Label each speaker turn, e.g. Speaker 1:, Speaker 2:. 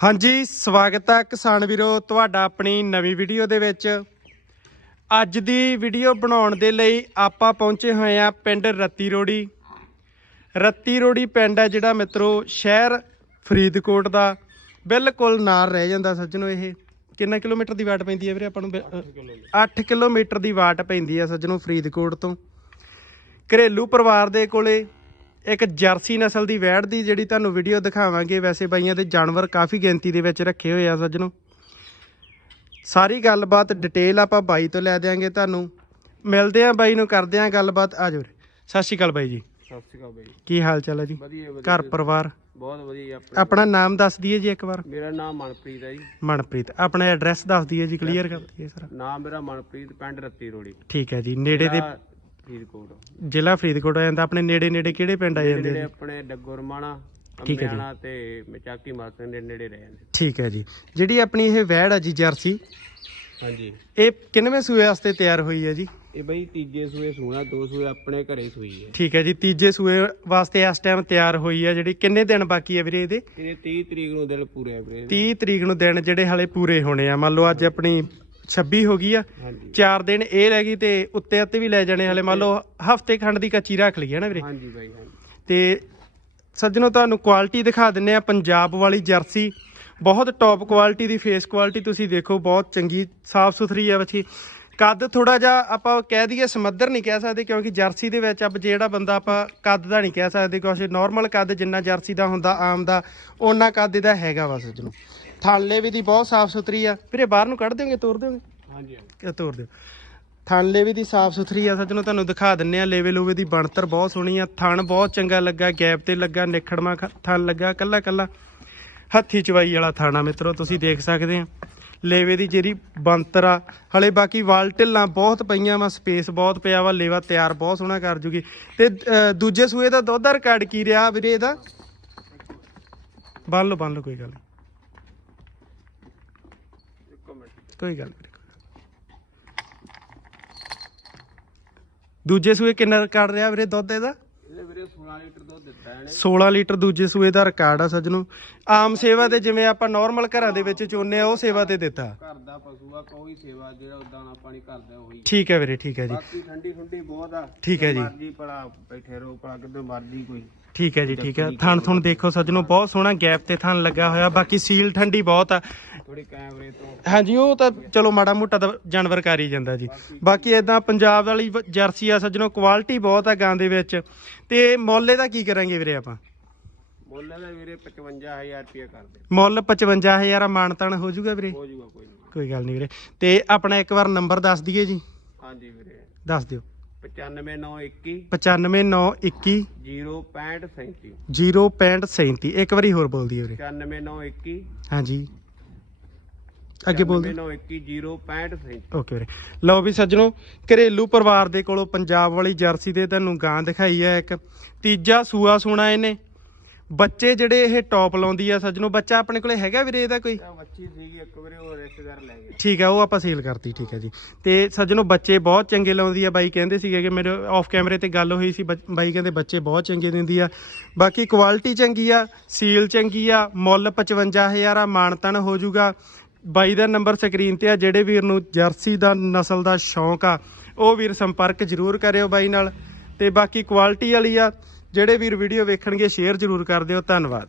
Speaker 1: ਹਾਂਜੀ, ਸਵਾਗਤ ਹੈ ਕਿਸਾਨ ਵੀਰੋ, ਤੁਹਾਡਾ ਆਪਣੀ ਨਵੀਂ ਵੀਡੀਓ ਦੇ ਵਿੱਚ। ਅੱਜ ਦੀ ਵੀਡੀਓ ਬਣਾਉਣ ਦੇ ਲਈ ਆਪਾਂ ਪਹੁੰਚੇ ਹੋਏ ਆ ਪਿੰਡ ਰੱਤੀ ਰੋੜੀ। ਰੱਤੀ ਰੋੜੀ ਪਿੰਡ ਹੈ ਜਿਹੜਾ ਮਿੱਤਰੋ, ਸ਼ਹਿਰ ਫਰੀਦਕੋਟ ਦਾ ਬਿਲਕੁਲ ਨਾਲ ਰਹਿ ਜਾਂਦਾ ਸੱਜਣੋ ਇਹ। ਕਿੰਨਾ ਕਿਲੋਮੀਟਰ ਦੀ ਵਾਟ ਪੈਂਦੀ ਹੈ ਵੀਰੇ ਆਪਾਂ ਨੂੰ? 8 ਕਿਲੋਮੀਟਰ ਦੀ ਵਾਟ ਪੈਂਦੀ ਹੈ ਸੱਜਣੋ ਫਰੀਦਕੋਟ ਤੋਂ। ਘਰੇਲੂ ਪਰਿਵਾਰ ਦੇ ਕੋਲੇ ਇੱਕ ਜਰਸੀ ਨਸਲ ਦੀ ਵੈੜ ਦੀ ਜਿਹੜੀ ਤੁਹਾਨੂੰ ਵੀਡੀਓ ਦਿਖਾਵਾਂਗੇ ਵੈਸੇ ਬਾਈਆਂ ਦੇ ਜਾਨਵਰ ਕਾਫੀ ਗਿਣਤੀ ਦੇ ਵਿੱਚ ਰੱਖੇ ਹੋਏ ਆ ਸੱਜਣੋ। ਸਾਰੀ ਗੱਲਬਾਤ ਡਿਟੇਲ ਆਪਾਂ ਬਾਈ ਤੋਂ ਲੈ ਦਿਆਂਗੇ ਤੁਹਾਨੂੰ। ਮਿਲਦੇ ਆਂ ਬਾਈ ਨੂੰ ਕਰਦੇ ਆਂ ਗੱਲਬਾਤ। ਆ ਜਾਓ ਸਤਿ ਸ਼੍ਰੀ ਅਕਾਲ ਬਾਈ ਜੀ।
Speaker 2: ਸਤਿ ਸ਼੍ਰੀ ਅਕਾਲ ਬਾਈ
Speaker 1: ਕੀ ਹਾਲ ਚਾਲ ਹੈ ਜੀ?
Speaker 2: ਵਧੀਆ ਵਧੀਆ।
Speaker 1: ਘਰ ਪਰਿਵਾਰ?
Speaker 2: ਬਹੁਤ ਵਧੀਆ ਜੀ ਆਪਣਾ।
Speaker 1: ਆਪਣਾ ਨਾਮ ਦੱਸ ਦਈਏ ਜੀ ਇੱਕ ਵਾਰ।
Speaker 2: ਮੇਰਾ ਨਾਮ ਮਨਪ੍ਰੀਤ ਹੈ ਜੀ।
Speaker 1: ਮਨਪ੍ਰੀਤ ਆਪਣਾ ਐਡਰੈਸ ਦੱਸ ਦਈਏ ਜੀ ਕਲੀਅਰ ਕਰ ਦਈਏ ਸਰ।
Speaker 2: ਨਾਮ ਮੇਰਾ ਮਨਪ੍ਰੀਤ ਪਿੰਡ ਰੱਤੀ ਰੋੜੀ।
Speaker 1: ਠੀਕ ਹੈ ਜੀ ਨੇੜੇ ਦੇ
Speaker 2: ਫਰੀਦਕੋਟ।
Speaker 1: ਜ਼ਿਲ੍ਹਾ ਫਰੀਦਕੋਟ ਆ ਜਾਂਦਾ ਆਪਣੇ ਨੇੜੇ ਨੇੜੇ ਕਿਹੜੇ ਪਿੰਡ ਆ ਜਾਂਦੇ ਆ
Speaker 2: ਜਿਹੜੇ
Speaker 1: ਜੀ?
Speaker 2: ਆਪਣੇ ਡੱਗੋਰਮਾਣਾ
Speaker 1: ਠੀਕ ਹੈ ਜੀ।
Speaker 2: ਅੰਬਿਆਣਾ ਤੇ ਮਚਾਕੀ ਮਾਸਨ ਦੇ ਨੇੜੇ ਰਹਿ ਜਾਂਦੇ
Speaker 1: ਠੀਕ ਹੈ ਜੀ। ਜਿਹੜੀ ਆਪਣੀ ਇਹ ਵੈੜ ਆ ਜੀ ਜਰਸੀ
Speaker 2: ਹਾਂਜੀ।
Speaker 1: ਇਹ ਕਿੰਨਵੇਂ ਸੂਏ ਵਾਸਤੇ ਤਿਆਰ ਹੋਈ ਹੈ ਜੀ?
Speaker 2: ਇਹ ਬਈ ਤੀਜੇ ਸੂਏ ਸੂਣਾ ਦੋ ਸੂਏ ਆਪਣੇ ਘਰੇ ਸੂਈ ਹੈ
Speaker 1: ਠੀਕ ਹੈ ਜੀ ਤੀਜੇ ਸੂਏ ਵਾਸਤੇ ਇਸ ਟਾਈਮ ਤਿਆਰ ਹੋਈ ਹੈ ਜਿਹੜੀ ਕਿੰਨੇ ਦਿਨ ਬਾਕੀ ਹੈ ਵੀਰੇ ਇਹਦੇ?
Speaker 2: ਇਹ 30 ਤਰੀਕ ਨੂੰ ਦਿਨ ਪੂਰੇ ਆ ਵੀਰੇ
Speaker 1: 30 ਤਰੀਕ ਨੂੰ ਦਿਨ ਜਿਹੜੇ ਹਲੇ ਪੂਰੇ ਹੋਣੇ ਆ। ਮੰਨ ਲਓ ਅੱਜ ਆਪਣੀ 26 ਹੋ ਗਈ ਆ।
Speaker 2: ਹਾਂਜੀ।
Speaker 1: ਚਾਰ ਦਿਨ ਇਹ ਰਹਿ ਗਈ ਤੇ ਉੱਤੇ ਉੱਤੇ ਵੀ ਲੈ ਜਾਣੇ ਹਲੇ ਮੰਨ ਲਓ ਹਫ਼ਤੇ ਖੰਡ ਦੀ ਕੱਚੀ ਰੱਖ ਲਈ ਹੈ ਨਾ ਵੀਰੇ।
Speaker 2: ਹਾਂਜੀ ਬਾਈ ਹਾਂਜੀ।
Speaker 1: ਤੇ ਸੱਜਣੋ ਤੁਹਾਨੂੰ ਕੁਆਲਿਟੀ ਦਿਖਾ ਦਿੰਨੇ ਆ ਪੰਜਾਬ ਵਾਲੀ ਜਰਸੀ। ਬਹੁਤ ਟੌਪ ਕੁਆਲਿਟੀ ਦੀ ਫੇਸ ਕੁਆਲਿਟੀ ਤੁਸੀਂ ਦੇਖੋ ਬਹੁਤ ਚੰਗੀ ਸਾਫ਼ ਸੁਥਰੀ ਆ ਬੱਚੀ। ਕੱਦ ਥੋੜਾ ਜਿਹਾ ਆਪਾਂ ਕਹਿ ਦਈਏ ਸਮੱਧਰ ਨਹੀਂ ਕਹਿ ਸਕਦੇ ਕਿਉਂਕਿ ਜਰਸੀ ਦੇ ਵਿੱਚ ਆਪ ਜਿਹੜਾ ਬੰਦਾ ਆਪਾਂ ਕੱਦ ਦਾ ਨਹੀਂ ਕਹਿ ਸਕਦੇ ਕਿਉਂਕਿ ਨਾਰਮਲ ਕੱਦ ਜਿੰਨਾ ਜਰਸੀ ਦਾ ਹੁੰਦਾ ਆਮ ਦਾ ਉਹਨਾਂ ਕੱਦ ਦਾ ਹੈਗਾ ਵਾ ਸੱਜਣੋ। ਥਾਲੇ ਵੀ ਦੀ ਬਹੁਤ ਸਾਫ਼ ਸੁਥਰੀ ਆ। ਵੀਰੇ ਬਾਹਰ ਨੂੰ ਕੱਢ ਦਿਓਗੇ ਤੋੜ ਦਿਓਗੇ?
Speaker 2: ਹਾਂਜੀ ਹਾਂਜੀ।
Speaker 1: ਕਿ ਤੋੜ ਦਿਓ? ਥਣ ਲੇਵੇ ਦੀ ਸਾਫ਼ ਸੁਥਰੀ ਆ ਸੱਜਣੋ ਤੁਹਾਨੂੰ ਦਿਖਾ ਦਿੰਨੇ ਆ ਲੇਵੇ ਲੂਵੇ ਦੀ ਬਣਤਰ ਬਹੁਤ ਸੋਹਣੀ ਆ ਥਣ ਬਹੁਤ ਚੰਗਾ ਲੱਗਾ ਗੈਪ ਤੇ ਲੱਗਾ ਨਿਖੜਮਾ ਖ- ਥਣ ਲੱਗਾ ਕੱਲਾ ਕੱਲਾ। ਹੱਥੀ ਚਵਾਈ ਵਾਲਾ ਥਣ ਮਿੱਤਰੋ ਤੁਸੀਂ ਦੇਖ ਸਕਦੇ ਆ। ਲੇਵੇ ਦੀ ਜਿਹੜੀ ਬਣਤਰ ਆ ਹਲੇ ਬਾਕੀ ਵਾਲ ਢਿੱਲਾਂ ਬਹੁਤ ਪਈਆਂ ਵਾ ਸਪੇਸ ਬਹੁਤ ਪਿਆ ਵਾ ਲੇਵਾ ਤਿਆਰ ਬਹੁਤ ਸੋਹਣਾ ਕਰ ਜੂਗੀ। ਤੇ ਦੂਜੇ ਸੂਏ ਦਾ ਦੁੱਧ ਦਾ ਰਿਕਾਰਡ ਕੀ ਰਿਹਾ ਵੀਰੇ ਇਹਦਾ? ਬੰਨ ਲਓ ਬੰਨ ਲਓ ਕੋਈ ਗੱਲ ਨੀ
Speaker 2: ਇੱਕ ਮਿੰਟ
Speaker 1: ਕੋਈ ਗੱਲ ਨਹੀਂ। ਦੂਜੇ ਸੂਏ ਕਿੰਨਾ ਰਿਕਾਰਡ ਰਿਹਾ ਵੀਰੇ ਦੁੱਧ ਇਹਦਾ?
Speaker 2: ਇਹਦੇ ਵੀਰੇ 16 ਲੀਟਰ ਦੁੱਧ ਦਿੱਤਾ ਇਹਨੇ।
Speaker 1: 16 ਲੀਟਰ ਦੂਜੇ ਸੂਏ ਦਾ ਰਿਕਾਰਡ ਆ ਸੱਜਣੋ। ਆਮ ਸੇਵਾ ਤੇ ਜਿਵੇਂ ਆਪਾਂ ਨਾਰਮਲ ਘਰਾਂ ਦੇ ਵਿੱਚ ਚੋਨੇ ਆ ਉਹ ਸੇਵਾ ਤੇ ਦਿੱਤਾ।
Speaker 2: ਘਰ ਦਾ ਪਸ਼ੂ ਆ ਕੋਈ ਸੇਵਾ ਜਿਹੜਾ ਦਾਣਾ ਪਾਣੀ ਕਰਦਾ ਉਹੀ।
Speaker 1: ਠੀਕ ਹੈ ਵੀਰੇ ਠੀਕ ਹੈ ਜੀ।
Speaker 2: ਬਾਕੀ ਠੰਡੀ ਠੰਡੀ ਬਹੁਤ ਆ।
Speaker 1: ਠੀਕ ਹੈ ਜੀ।
Speaker 2: ਮਰਜ਼ੀ ਭਲਾ ਬੈਠੇ ਰਹੋ ਭਲਾ ਕਿੱਧਰ ਮਰਜ਼ੀ ਕੋਈ।
Speaker 1: ਠੀਕ ਹੈ ਜੀ ਠੀਕ ਹੈ। ਥਣ ਥਣ ਦੇਖੋ ਸੱਜਣੋ ਬਹੁਤ ਸੋਹਣਾ ਗੈਪ ਤੇ ਥਣ ਲੱਗਾ ਹੋਇਆ। ਬਾਕੀ ਸੀਲ ਠੰਡੀ ਬਹੁਤ ਆ।
Speaker 2: ਥੋੜੀ ਕੈਮਰੇ ਤੋਂ।
Speaker 1: ਹਾਂਜੀ ਉਹ ਤਾਂ ਚਲੋ ਮਾੜਾ ਮੋਟਾ ਤਾਂ ਜਾਨਵਰ ਕਰ ਹੀ ਜਾਂਦਾ ਜੀ। ਬਾਕੀ ਇਦਾਂ ਪੰਜਾਬ ਵਾਲੀ ਵ- ਜਰਸੀ ਆ ਸੱਜਣੋ ਕੁਆਲਿਟੀ ਬਹੁਤ ਆ ਗਾਂ ਦੇ ਵਿੱਚ। ਤੇ ਮੁੱਲ ਇਹਦਾ ਕੀ ਕਰਾਂਗੇ ਵੀਰੇ ਆਪਾਂ?
Speaker 2: ਮੁੱਲ ਦਾ ਵੀਰੇ 55000 ਰੁਪਏ ਕਰਦੇ
Speaker 1: ਮੁੱਲ 55000 ਆ ਮਾਨਤਨ ਹੋ ਜਾਊਗਾ ਵੀਰੇ?
Speaker 2: ਹੋ ਜਾਊਗਾ ਕੋਈ ਨਹੀਂ।
Speaker 1: ਕੋਈ ਗੱਲ ਨਹੀਂ ਵੀਰੇ। ਤੇ ਆਪਣਾ ਇੱਕ ਵਾਰ ਨੰਬਰ ਦੱਸ ਦਈਏ ਜੀ।
Speaker 2: ਹਾਂਜੀ ਵੀਰੇ।
Speaker 1: ਦੱਸ ਦਿਓ।
Speaker 2: 95921
Speaker 1: 95921
Speaker 2: 06537
Speaker 1: 06537 ਇੱਕ। ਵਾਰੀ ਹੋਰ ਬੋਲ ਦਈਏ ਵੀਰੇ।
Speaker 2: 95921
Speaker 1: ਹਾਂਜੀ। ਅੱਗੇ ਬੋਲ ਦਿਓ।
Speaker 2: 95921 06537
Speaker 1: ਓਕੇ ਵੀਰੇ। ਲਓ ਵੀ ਸੱਜਣੋ ਘਰੇਲੂ ਪਰਿਵਾਰ ਦੇ ਕੋਲੋਂ ਪੰਜਾਬ ਵਾਲੀ ਜਰਸੀ ਦੇ ਤੁਹਾਨੂੰ ਗਾਂ ਦਿਖਾਈ ਹੈ ਇੱਕ। ਤੀਜਾ ਸੂਆ ਸੂਣਾ ਇਹਨੇ। ਬੱਚੇ ਜਿਹੜੇ ਇਹ ਟੌਪ ਲਾਉਂਦੀ ਆ ਸੱਜਣੋ ਬੱਚਾ ਆਪਣੇ ਕੋਲੇ ਹੈਗਾ ਵੀਰੇ ਇਹਦਾ ਕੋਈ?
Speaker 2: ਇਹ ਬੱਚੀ ਸੀਗੀ ਇੱਕ ਵਾਰੀ ਉਹ ਰਿਸ਼ਤੇਦਾਰ ਲੈ ਗਏ
Speaker 1: ਠੀਕ ਹੈ ਉਹ ਆਪਾਂ ਸੇਲ ਕਰਤੀ ਠੀਕ ਹੈ ਜੀ। ਤੇ ਸੱਜਣੋ ਬੱਚੇ ਬਹੁਤ ਚੰਗੇ ਲਾਉਂਦੀ ਆ ਬਾਈ ਕਹਿੰਦੇ ਸੀਗੇ ਕਿ ਮੇਰੇ ਆਫ ਕੈਮਰੇ ਤੇ ਗੱਲ ਹੋਈ ਸੀ ਬਾਈ ਕਹਿੰਦੇ ਬੱਚੇ ਬਹੁਤ ਚੰਗੇ ਦਿੰਦੀ ਆ। ਬਾਕੀ ਕੁਆਲਿਟੀ ਚੰਗੀ ਆ ਸੀਲ ਚੰਗੀ ਆ ਮੁੱਲ 55000 ਆ ਮਾਨਤਨ ਹੋ ਜਾਊਗਾ ਬਾਈ ਦਾ ਨੰਬਰ ਸਕਰੀਨ ਤੇ ਆ, ਜਿਹੜੇ ਵੀਰ ਨੂੰ ਜਰਸੀ ਦਾ, ਨਸਲ ਦਾ ਸ਼ੌਂਕ ਆ, ਉਹ ਵੀਰ ਸੰਪਰਕ ਜ਼ਰੂਰ ਕਰਿਓ ਬਾਈ ਨਾਲ। ਤੇ ਬਾਕੀ ਕੁਆਲਿਟੀ ਵਾਲੀ ਆ, ਜਿਹੜੇ ਵੀਰ ਵੀਡੀਓ ਵੇਖਣਗੇ ਸ਼ੇਅਰ ਜ਼ਰੂਰ ਕਰ ਦਿਓ। ਧੰਨਵਾਦ।